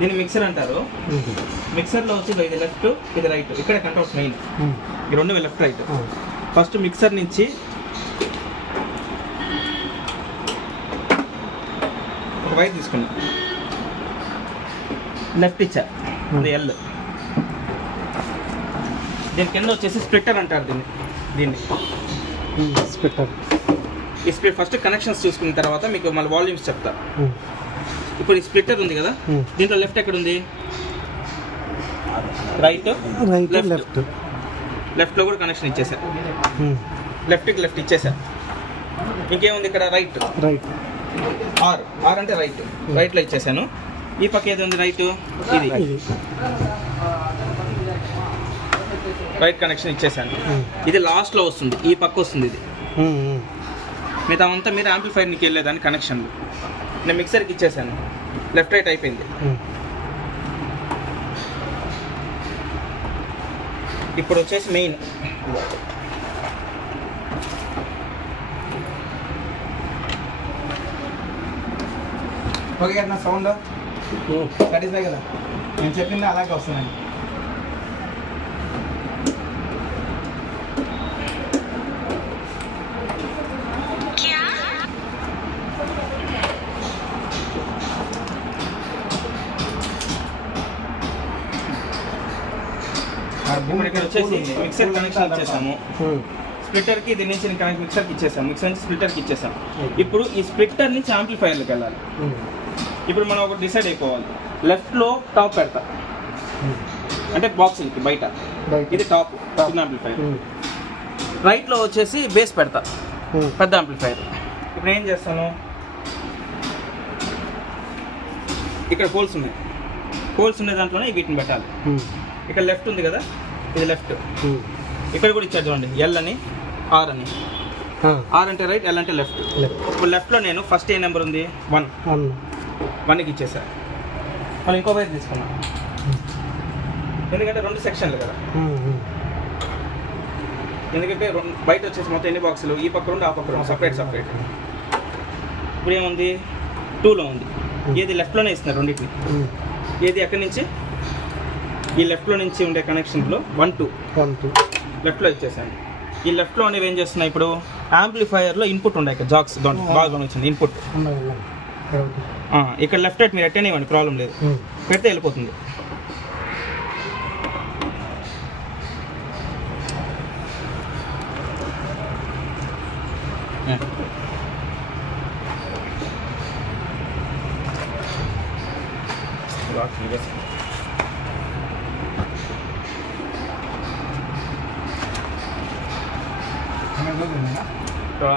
దీన్ని మిక్సర్ అంటారు. మిక్సర్లో వచ్చి ఇది లెఫ్ట్, ఇది రైట్. ఇక్కడ కంట్రోల్స్ మెయిన్ ఈ రెండు లెఫ్ట్ రైట్. ఫస్ట్ మిక్సర్ నుంచి ఒక వైర్ తీసుకున్నాం, లెఫ్ట్ ఇచ్చా, అది ఎల్. దీని కింద వచ్చేసి స్ప్లిట్టర్ అంటారు దీన్ని స్ప్లిట్టర్. ఈ స్ప్లిట్ ఫస్ట్ కనెక్షన్స్ చూసుకున్న తర్వాత మీకు మళ్ళీ వాల్యూమ్స్ చెప్తా. ఇప్పుడు ఈ స్ప్లిట్టర్ ఉంది కదా, దీంట్లో లెఫ్ట్ ఎక్కడ ఉంది? Right, left. లెఫ్ట్లో కూడా కనెక్షన్ ఇచ్చేసా, లెఫ్ట్కి లెఫ్ట్ ఇచ్చేసా. ఇంకేముంది ఇక్కడ? రైట్. ఆర్ అంటే రైట్. రైట్లో ఇచ్చేసాను. ఈ పక్క ఏది ఉంది? రైట్. ఇది రైట్ కనెక్షన్ ఇచ్చేసాను. ఇది లాస్ట్లో వస్తుంది, ఈ పక్క వస్తుంది ఇది. మిగతా అంతా మీరు యాంప్లిఫైర్కి వెళ్ళేదాన్ని కనెక్షన్లు. నేను మిక్సర్కి ఇచ్చేసాను, లెఫ్ట్ రైట్ అయిపోయింది. ఇప్పుడు వచ్చేసి మెయిన్ ఓకే కదా? నా సౌండ్ సాటిస్ఫై కదా? నేను చెప్పింది అలాగే వస్తుందండి. ఇప్పుడు ఇక్కడ వచ్చేసి మిక్సర్ కనెక్షన్ ఇచ్చేసాము. స్ప్లిట్టర్కి దీని నుంచి మిక్సర్కి ఇచ్చేసాము, మిక్సర్ నుంచి స్ప్లిట్టర్కి ఇచ్చేసాము. ఇప్పుడు ఈ స్ప్లిట్టర్ నుంచి యాంప్లిఫైర్కి వెళ్ళాలి. ఇప్పుడు మనం ఒకటి డిసైడ్ అయిపోవాలి. లెఫ్ట్లో టాప్ పెడతా, అంటే బాక్సింగ్కి బయట ఇది టాప్ చిన్న యాంప్లిఫైర్. రైట్లో వచ్చేసి బేస్ పెడతా, పెద్ద యాంప్లిఫైర్. ఇప్పుడు ఏం చేస్తాను, ఇక్కడ హోల్స్ ఉన్నాయి, హోల్స్ ఉన్న దాంట్లోనే వీటిని పెట్టాలి. ఇక్కడ లెఫ్ట్ ఉంది కదా, ఇది లెఫ్ట్. ఇక్కడ కూడా ఇచ్చారు చూడండి, ఎల్ అని, ఆర్ అని. ఆర్ అంటే రైట్, ఎల్ అంటే లెఫ్ట్. ఇప్పుడు లెఫ్ట్లో నేను ఫస్ట్ ఏ నెంబర్ ఉంది? 1కి ఇచ్చేసా. మళ్ళీ ఇంకో వైపు తీసుకున్నా, ఎందుకంటే 2 సెక్షన్లు కదా. ఎందుకంటే బయట వచ్చేసి మొత్తం ఎన్ని బాక్సులు? ఈ పక్క 2, ఆ పక్క 2, సపరేట్. ఇప్పుడు ఏముంది? 2లో ఉంది. ఏది లెఫ్ట్లోనే ఇస్తున్నారు రెండింటిని. ఏది ఎక్కడి నుంచి? ఈ లెఫ్ట్లో నుంచి ఉండే కనెక్షన్లో 1, 2 లెఫ్ట్లో ఇచ్చేసాను. ఈ లెఫ్ట్లో అనేవి ఏం చేస్తున్నాయి? ఇప్పుడు యాంప్లిఫైయర్లో ఇన్పుట్ ఉండే ఇక్కడ జాక్స్ బాగా వచ్చింది ఇన్పుట్. ఇక్కడ లెఫ్ట్ రైట్ మీరు ఎట్టనే ఇవ్వండి, ప్రాబ్లం లేదు, పెడితే వెళ్ళిపోతుంది.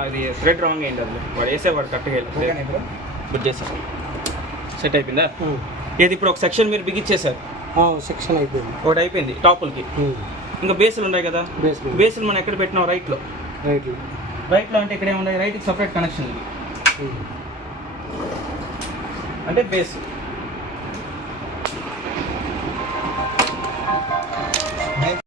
ఇది థ్రెడ్ రాంగ్ అయింది, అది వాడు వేసేవాడు కరెక్ట్గా వెళ్ళి బుక్ చేశారు. సెట్ అయిపోయిందా? ఏది ఇప్పుడు ఒక సెక్షన్ మీరు బిగిచ్చేసారు, సెక్షన్ అయిపోయింది, ఒకటి అయిపోయింది టాపులకి. ఇంకా బేసులు ఉన్నాయి కదా, బేసులు మనం ఎక్కడ పెట్టినాం? రైట్లో అంటే ఇక్కడ ఏమున్నాయి? రైట్కి సపరేట్ కనెక్షన్ అంటే బేస్.